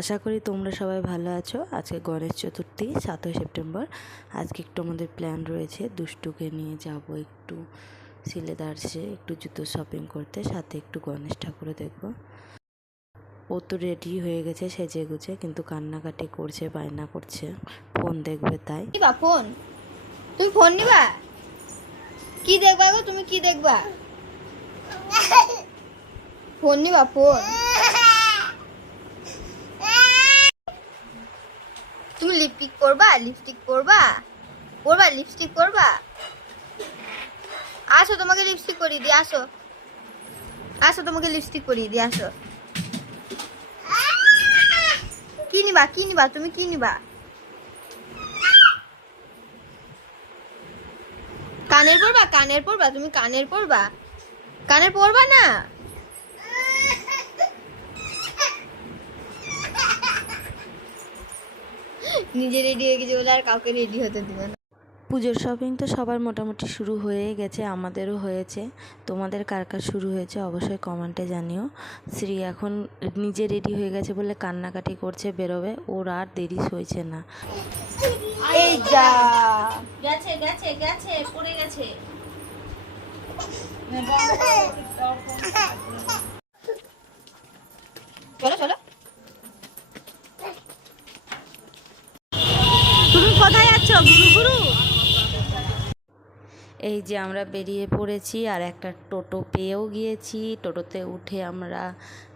আশা করি তোমরা সবাই ভালো আছো। আজকে গণেশ চতুর্থী 7ই সেপ্টেম্বর। আজকে একটু আমাদের প্ল্যান রয়েছে, দুষ্টুকে নিয়ে যাব একটু সিলেদার্সে একটু জুতো শপিং করতে, সাথে একটু গণেশ ঠাকুরও দেখব। ও তো রেডি হয়ে গেছে সেজে গুছে, কিন্তু কান্নাকাটি করছে, বায়না করছে ফোন দেখবে তাই। ফোন, তুমি ফোন নিবা? কি দেখবা গো? তুমি কি দেখবা? ফোন নিবা? ফোন তুমি লিপস্টিক করবা? লিপস্টিক করবা? লিপস্টিক করবা? আসো তোমাকে লিপস্টিক করিয়ে দিই, আসো তোমাকে লিপস্টিক করিয়ে দিই, আসো। কি নিবা তুমি? কি নিবা? কানের পরবা? তুমি কানের পরবা না? নিজে রেডি হয়ে গেছে বলে আর কাউকে রেডি হতে দিবে না। পুজোর শপিং তো সবার মোটামুটি শুরু হয়ে গেছে, আমাদেরও হয়েছে। তোমাদের কার কার শুরু হয়েছে অবশ্যই কমেন্টে জানিও। শ্রী এখন নিজে রেডি হয়ে গেছে বলে কান্নাকাটি করছে, বেরোবে, ওর আর দেরি হয়েছে না। এই যা গেছে পড়ে গেছে। চলো তুমি কোথায় যাচ্ছ? গুরু এই যে আমরা বেরিয়ে পড়েছি, আর একটা টোটো পেয়েও গিয়েছি। টোটোতে উঠে আমরা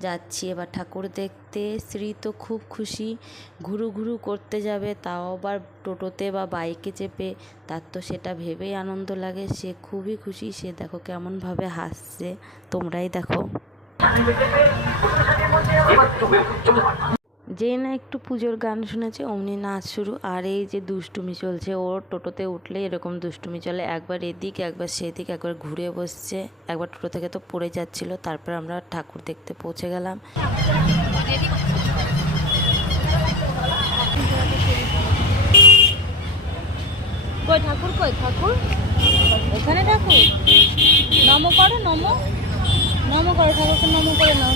যাচ্ছি এবার ঠাকুর দেখতে। শ্রী তো খুব খুশি, ঘুরু ঘুরু করতে যাবে, তাও আবার টোটোতে বা বাইকে চেপে, তার তো সেটা ভেবেই আনন্দ লাগে। সে খুবই খুশি, সে দেখো কেমনভাবে হাসছে, তোমরাই দেখো। যে না একটু পুজোর গান শুনেছে অমনি নাচ শুরু। আর এই যে দুষ্টুমি চলছে, ওর টোটোতে উঠলে এরকম দুষ্টুমি চলে, একবার এদিক একবার সেদিক, একবার ঘুরে বসছে, একবার টোটো থেকে তো পড়ে যাচ্ছিল। তারপর আমরা ঠাকুর দেখতে পৌঁছে গেলাম। ঠাকুর এখানে ঠাকুর। নমো করো, নমো করো, ঠাকুরকে নমো করে নাও।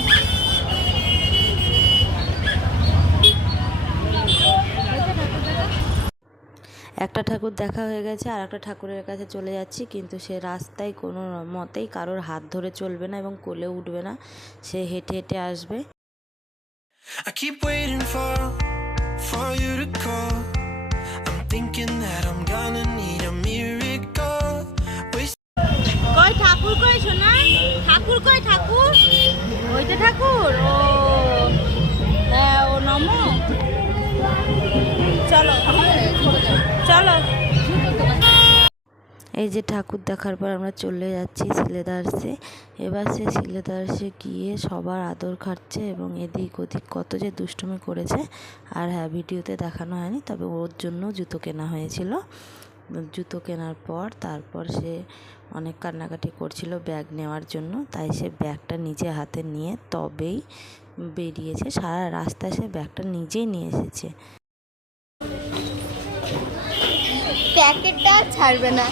একটা ঠাকুর দেখা হয়ে গেছে, আর একটা ঠাকুরের কাছে চলে যাচ্ছি, কিন্তু সে রাস্তায় কোনো মতেই কারোর হাত ধরে চলবে না এবং কোলে উঠবে না, সে হেঁটে হেঁটে আসবে। I keep waiting for you to call. I'm thinking that I'm gonna need a miracle. কই ঠাকুর? কই সোনা ঠাকুর? কই ঠাকুর? ওইটা ঠাকুর। ও হ্যাঁ, ও নমো। চলো চলো। এই যে ঠাকুর দেখার পর আমরা চলে যাচ্ছি সিলেদার্সে। এবার সে সিলেদার্সে গিয়ে সবার আদর খাচ্ছে এবং এদিক ওদিক কত যে দুষ্টুমি করেছে। আর হ্যাঁ, ভিডিওতে দেখানো হয়নি, তবে ওর জন্য জুতো কেনা হয়েছিল। জুতো কেনার পর তারপর সে অনেক কান্নাকাটি করছিল ব্যাগ নেওয়ার জন্য, তাই সে ব্যাগটা নিজে হাতে নিয়ে তবেই বেরিয়েছে। সারা রাস্তায় সে ব্যাগটা নিজেই নিয়ে এসেছে। প্যাকেটটা ছাড়বে না।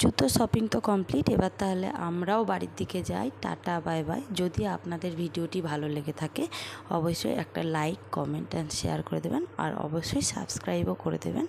জুতো শপিং তো কমপ্লিট, এবার তাহলে আমরাও বাড়ির দিকে যাই। Tata, bye bye. যদি আপনাদের ভিডিওটি ভালো লেগে থাকে অবশ্যই একটা লাইক, কমেন্ট অ্যান্ড শেয়ার করে দেবেন, আর অবশ্যই সাবস্ক্রাইবও করে দেবেন।